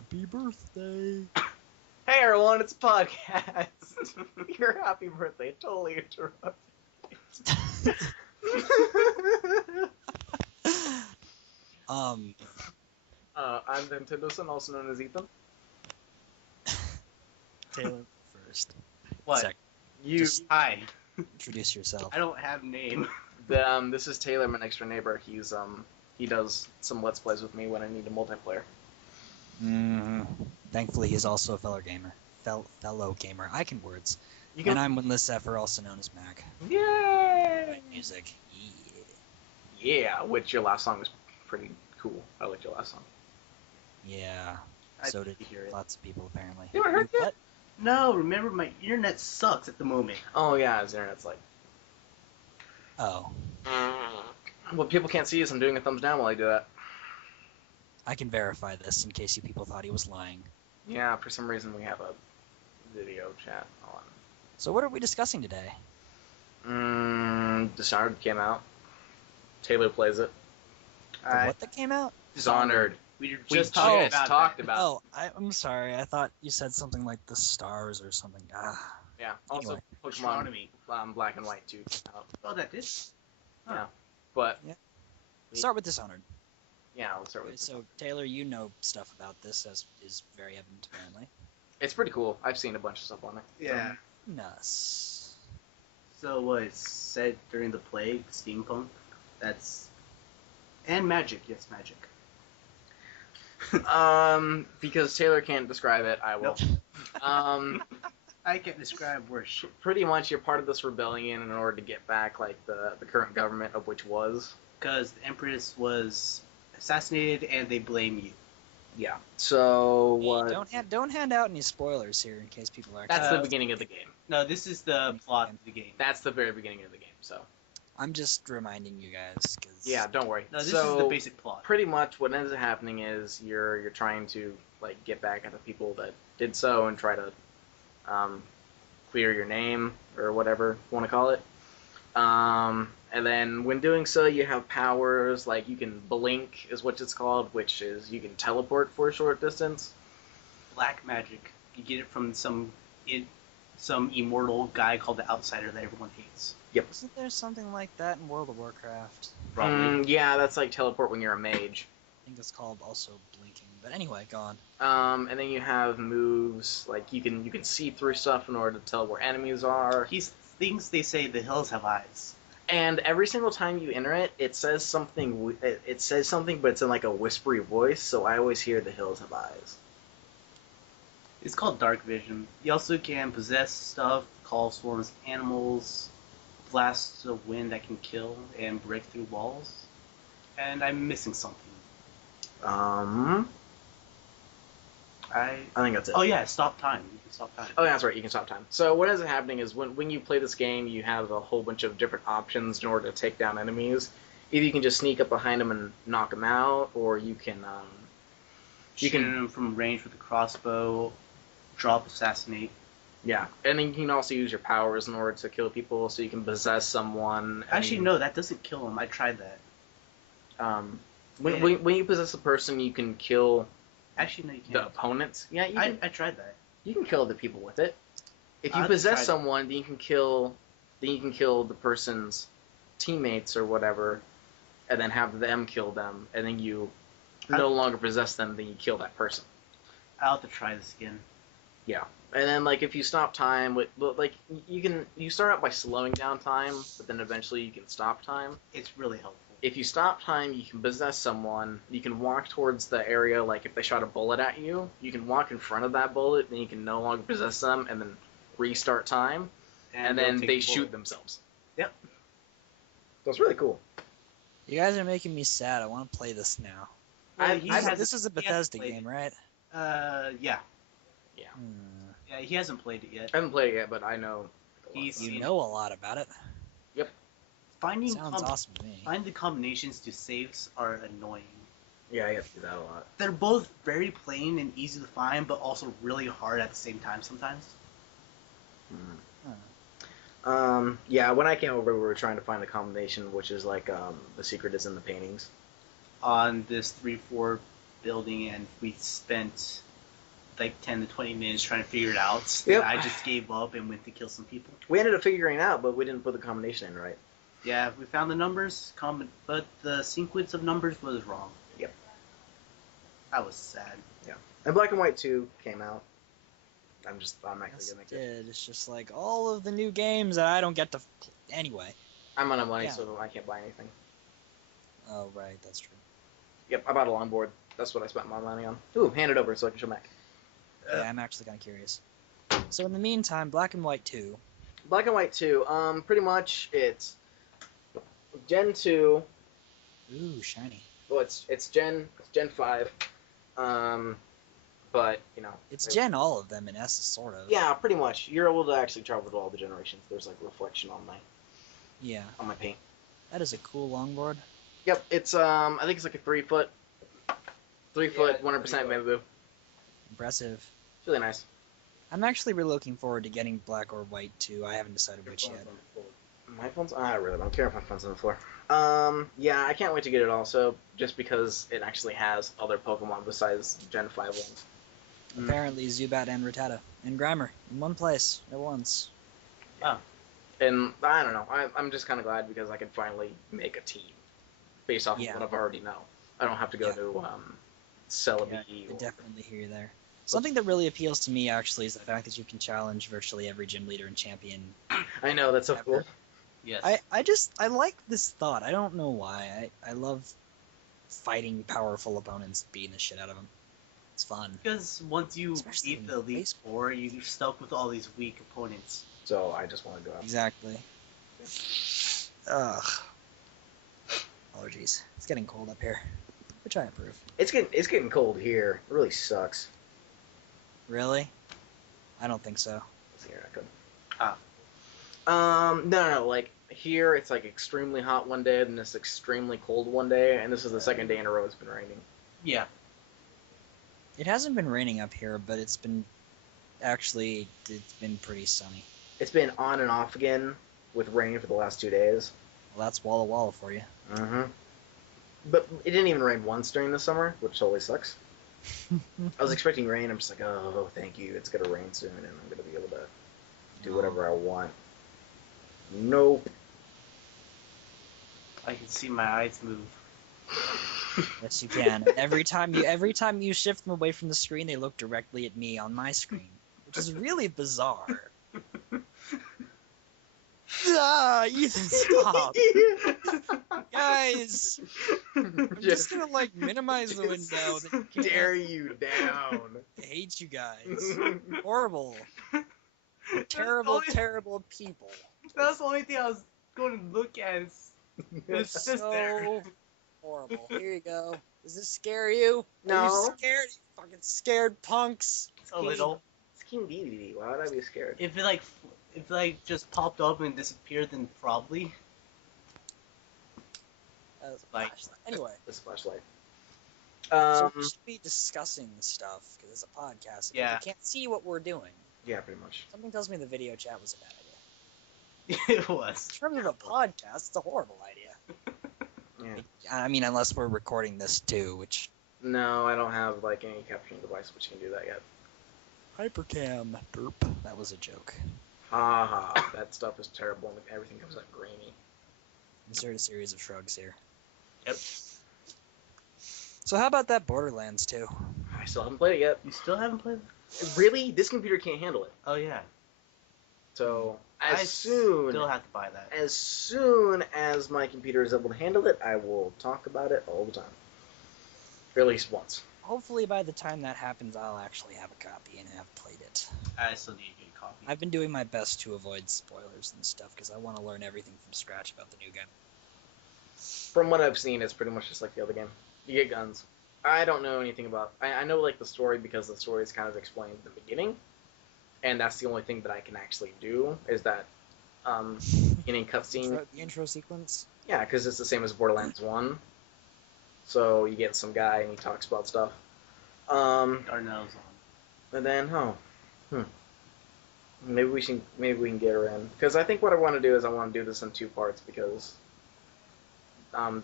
Happy birthday. Hey everyone, it's a podcast. Your happy birthday totally interrupted. I'm Nintendoson, also known as Ethan. Taylor first. What? Second. Hi. Introduce yourself. I don't have a name. This is Taylor, my next door neighbor. He does some Let's Plays with me when I need a multiplayer. Thankfully, he's also a fellow gamer. Fellow gamer. I can words. You can... And I'm Winless Zephyr, also known as Mac. Yay! Music. Yeah, which your last song was pretty cool. I liked your last song. Yeah. So did lots of people, apparently. You ever heard that? What? No, remember my internet sucks at the moment. Oh yeah, his internet's like... Oh. What people can't see is I'm doing a thumbs down while I do that. I can verify this in case you people thought he was lying. Yeah, for some reason we have a video chat on. So what are we discussing today? Dishonored came out. Taylor plays it. What that came out? Dishonored. We Just talked talked about. Oh, I'm sorry. I thought you said something like the stars or something. Yeah. Also, Anyway. Pokemon Black and White 2 came out. Oh, that did? Huh. Yeah. But Start with Dishonored. yeah, let's start with. So Taylor, you know stuff about this, as is very evident apparently. It's pretty cool. I've seen a bunch of stuff on it. Yeah. Nice. So what it's said during the plague, steampunk. That's and magic. Yes, magic. Because Taylor can't describe it, I will. Nope. I can't describe worse. Pretty much, you're part of this rebellion in order to get back like the current government of which was. Because the Empress was assassinated, and they blame you. Yeah. So Hey, what? don't hand out any spoilers here in case people are. That's the beginning of the game. No, this is the plot of the game. That's the very beginning of the game. So. I'm just reminding you guys, because Yeah, don't worry. No, this so, is the basic plot. Pretty much, what ends up happening is you're trying to like get back at the people that did so and try to clear your name or whatever you want to call it. And then when doing so, you have powers like you can blink, is what it's called, which is you can teleport for a short distance. Black magic. You get it from some immortal guy called the Outsider that everyone hates. Yep. Isn't there something like that in World of Warcraft? Probably. Yeah, that's like teleport when you're a mage. I think it's called also blinking. But anyway, go on. And then you have moves like you can see through stuff in order to tell where enemies are. He thinks they say the hills have eyes. And every single time you enter it, it says something. It says something, but it's in like a whispery voice. So I always hear the hills have eyes. It's called dark vision. You also can possess stuff, call swarms animals, blasts of wind that can kill and break through walls. And I'm missing something. I think that's it. Oh yeah, stop time. You can stop time. Oh, yeah, that's right. You can stop time. So what ends up happening is when you play this game, you have a whole bunch of different options in order to take down enemies. Either you can just sneak up behind them and knock them out, or you can Shoot them from range with a crossbow, drop, assassinate. Yeah, and then you can also use your powers in order to kill people. So you can possess someone. Actually, no, that doesn't kill them. I tried that. When you possess a person, you can kill. Actually, no, you can't. The opponents. Yeah, you can. I tried that. You can kill other people with it. If you I possess tried someone, then you can kill. Then you can kill the person's teammates or whatever, and then have them kill them, and then you no longer possess them. Then you kill that person. I'll have to try this again. Yeah, and then like if you stop time, like you start out by slowing down time, but then eventually you can stop time. It's really helpful. If you stop time, you can possess someone. You can walk towards the area, like if they shot a bullet at you, you can walk in front of that bullet, then you can no longer possess them, and then restart time, and then they shoot themselves. Yep. So it's really cool. You guys are making me sad. I want to play this now. This is a Bethesda game, right? Yeah. Yeah. Yeah, he hasn't played it yet. I haven't played it yet, but I know. You know a lot about it. Yep. Sounds awesome to me. Finding the combinations to saves are annoying. Yeah, I have to do that a lot. They're both very plain and easy to find, but also really hard at the same time sometimes. Yeah, when I came over, we were trying to find the combination, which is like, the secret is in the paintings. On this 3-4 building, and we spent like 10 to 20 minutes trying to figure it out. Yep. I just gave up and went to kill some people. We ended up figuring it out, but we didn't put the combination in right. Yeah, we found the numbers, but the sequence of numbers was wrong. Yep. That was sad. Yeah. And Black and White 2 came out. I'm actually gonna make it. It's just like all of the new games that I don't get to anyway. I'm out of money, so I can't buy anything. Oh, right, that's true. Yep, I bought a longboard. That's what I spent my money on. Ooh, hand it over so I can show Mac. Yeah, I'm actually kind of curious. So in the meantime, Black and White 2. Black and White 2, pretty much it's Gen 2. Ooh, shiny. Well, it's Gen 5. But, you know. It's Gen all of them in essence, sort of. Yeah, pretty much. You're able to actually travel to all the generations. There's like reflection on my paint. That is a cool longboard. Yep, it's I think it's like a 3 foot 100% bamboo. Impressive. It's really nice. I'm actually really looking forward to getting Black or White 2. I haven't decided which yet. My phone's I really don't care if my phone's on the floor. Yeah, I can't wait to get it also, just because it actually has other Pokemon besides Gen 5 ones. Apparently Zubat and Rattata and Grimer in one place at once. Oh. And I don't know. I'm just kind of glad because I can finally make a team based off of what I've already know. I don't have to go to Celebi. I definitely hear you there. Something that really appeals to me actually is the fact that you can challenge virtually every gym leader and champion. I know, that's so cool. Yes. I like this thought. I don't know why. I love fighting powerful opponents, beating the shit out of them. It's fun. Because once you Especially beat the Elite Four, you're stuck with all these weak opponents. So I just want to go out. Exactly. Ugh. Allergies. It's getting cold up here, which I approve. It's getting cold here. It really sucks. Really? I don't think so. Here, I could. No, like here it's like extremely hot one day, and it's extremely cold one day, and this is the second day in a row it's been raining. Yeah. It hasn't been raining up here, but it's been pretty sunny. It's been on and off again with rain for the last 2 days. Well, that's Walla Walla for you. Mm-hmm. But it didn't even rain once during the summer, which totally sucks. I was expecting rain. I'm just like, oh, thank you. It's gonna rain soon, and I'm gonna be able to do whatever I want. Nope. I can see my eyes move. Yes, you can. Every time you shift them away from the screen, they look directly at me on my screen, which is really bizarre. Ethan, stop. Guys, I'm just gonna like minimize the window. Stare you down. I hate you guys. Horrible. Terrible, terrible people. That's the only thing I was going to look at. It's just so there. Horrible. Here you go. Does this scare you? No. Are you scared? You fucking scared punks. A little. It's King Dedede. Why would I be scared? If it just popped up and disappeared, then probably. That was a Like- flashlight. Anyway, This flashlight. so we should be discussing stuff because it's a podcast. Yeah. You can't see what we're doing. Yeah, pretty much. Something tells me the video chat was a bad idea. It was. In terms of a podcast, it's a horrible idea. Yeah. I mean, unless we're recording this too, which No, I don't have like any capturing device which can do that yet. hypercam derp. That was a joke. Ha ha. That stuff is terrible and everything comes out grainy. Insert a series of shrugs here. Yep. So how about that Borderlands 2? I still haven't played it yet. You still haven't played? Really? This computer can't handle it. Oh yeah. So I still have to buy that. as soon as my computer is able to handle it, I will talk about it all the time. Or at least once. Hopefully by the time that happens, I'll actually have a copy and have played it. I still need to get a copy. I've been doing my best to avoid spoilers and stuff because I want to learn everything from scratch about the new game. From what I've seen, it's pretty much just like the other game. You get guns. I don't know anything about... I know like the story because the story is kind of explained at the beginning. And that's the only thing that I can actually do, is that beginning cutscene. The intro sequence? Yeah, because it's the same as Borderlands 1. So you get some guy and he talks about stuff. Darnell's on. And then, maybe we can get her in. Because I think what I want to do is I want to do this in 2 parts because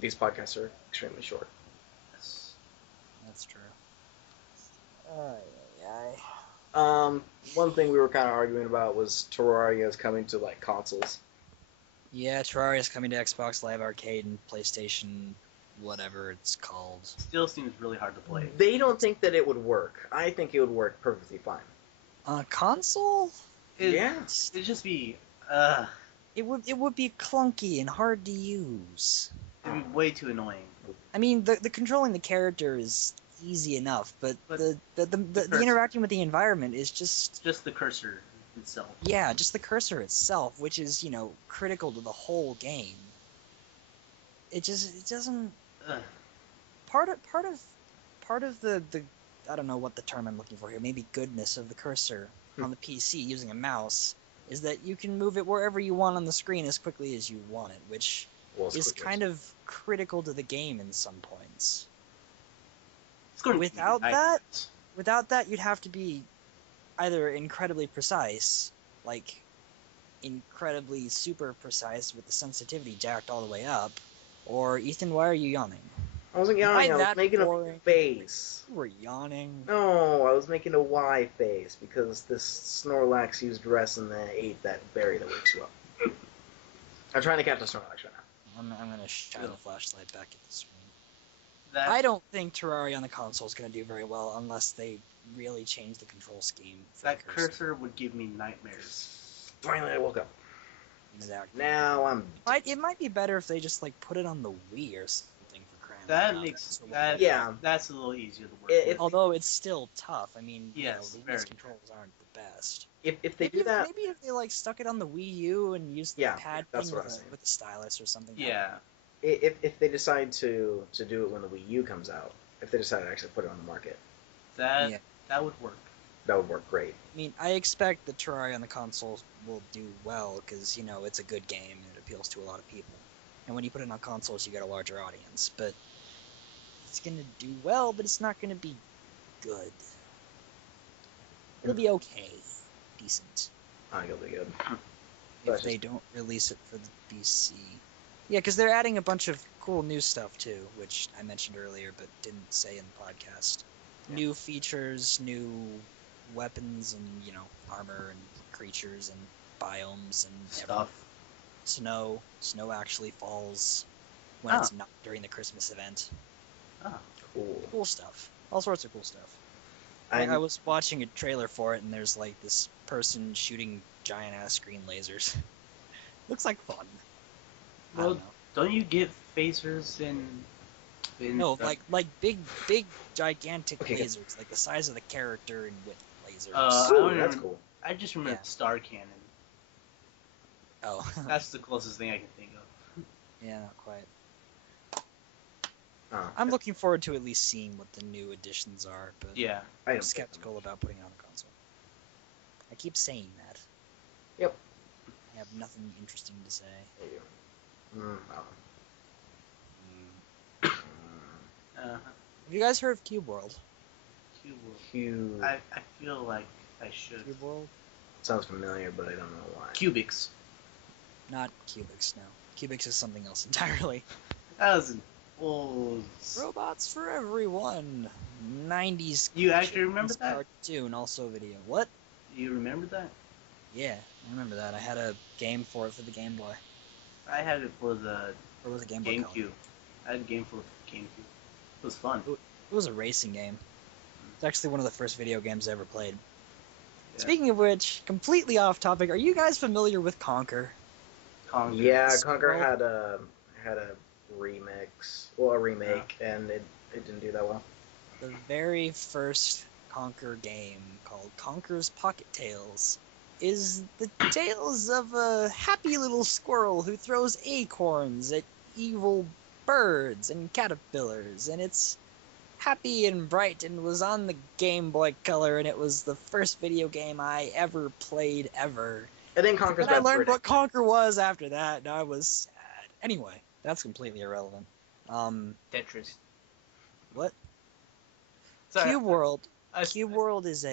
these podcasts are extremely short. Yes. That's true. One thing we were kind of arguing about was Terraria's coming to like consoles. Yeah, Terraria is coming to Xbox Live Arcade and PlayStation, whatever it's called. Still seems really hard to play. They don't think that it would work. I think it would work perfectly fine. On a console? Yeah. It'd just be, It would be clunky and hard to use. it'd be way too annoying. I mean, the controlling the character is easy enough, but the interacting with the environment is just Just the cursor itself. yeah, just the cursor itself, which is critical to the whole game. It doesn't Ugh. part of the I don't know what the term I'm looking for here, maybe goodness of the cursor on the PC using a mouse is that you can move it wherever you want on the screen as quickly as you want it, which is kind of critical to the game in some points. It's going to be Without nice. that, you'd have to be either incredibly precise, like incredibly super precise with the sensitivity jacked all the way up, or Ethan, why are you yawning? I wasn't yawning, I was that making boring? a face. You were yawning. No, I was making a Y face because this Snorlax used rest and then ate that berry that wakes you up. I'm trying to catch a Snorlax right now. I'm gonna shine the flashlight back at the screen. That, I don't think Terraria on the console is gonna do very well unless they really change the control scheme. For that the cursor. would give me nightmares. Finally, I woke up. Exactly. Now I'm. It might be better if they just like put it on the Wii or something for crying out That loud. makes That's Yeah. That's a little easier to work It- with. Although it's still tough. I mean, Yes, the very Wii's controls aren't the best. If they Maybe do that, maybe if they like stuck it on the Wii U and used the Yeah, pad that's thing what with I'm saying. with the stylus or something. Yeah. if they decide to do it when the Wii U comes out, if they decide to actually put it on the market, That Yeah. that would work. that would work great. I mean, I expect the Terraria on the console will do well because it's a good game and it appeals to a lot of people. And when you put it on consoles, you get a larger audience. But it's gonna do well, but it's not gonna be good. It'll be okay, decent. I think it'll be good. If That's they just- don't release it for the PC. Yeah, because they're adding a bunch of cool new stuff too, which I mentioned earlier but didn't say in the podcast. Yeah. New features, new weapons, and armor and creatures and biomes and Stuff. everything. Snow actually falls when it's not during the Christmas event. Ah. Cool. Cool stuff. All sorts of cool stuff. I'm- I was watching a trailer for it, and there's like this person shooting giant ass green lasers. Looks like fun. I Well, don't know. don't you get phasers in No, like big gigantic Okay. lasers, like the size of the character and with lasers. I Ooh, don't that's remember- cool. I just remember Yeah. Star Cannon. Oh, That's the closest thing I can think of. yeah, not quite. Oh, I'm looking forward to at least seeing what the new additions are, but Yeah. I I'm don't skeptical about putting it on the console. I keep saying that. Yep. I have nothing interesting to say. There you go. Oh. Uh-huh. Have you guys heard of Cube World? Cube World. Cube. I feel like I should. Cube World? Sounds familiar, but I don't know why. Cubics. Not Cubics, no. Cubics is something else entirely. That was an old. Robots for Everyone. 90s. You actually remember Japanese that? cartoon, also video. What? You remember that? Yeah, I remember that. I had a game for it for the Game Boy. I had it for the Or was it Game Boy Color? GameCube. I had a game for the GameCube. It was fun. It was a racing game. It's actually one of the first video games I ever played. Yeah. Speaking of which, completely off topic, are you guys familiar with Conker? Conker. Yeah, Scroll. Conker had a remix, well, a remake, and it didn't do that well. The very first Conker game, called Conker's Pocket Tales, is the tales of a happy little squirrel who throws acorns at evil birds and caterpillars, and it's happy and bright and was on the Game Boy Color, and it was the first video game I ever played ever. And then Conker's And I Bad learned Fur what Conker was after that, and I was sad. Anyway, that's completely irrelevant. Tetris. What? Sorry, Cube World. I- Cube World is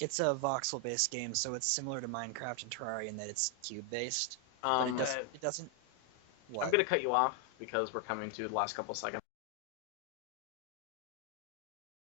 it's a voxel-based game, so it's similar to Minecraft and Terraria in that it's cube-based, but it doesn't. What? I'm gonna cut you off because we're coming to the last couple seconds.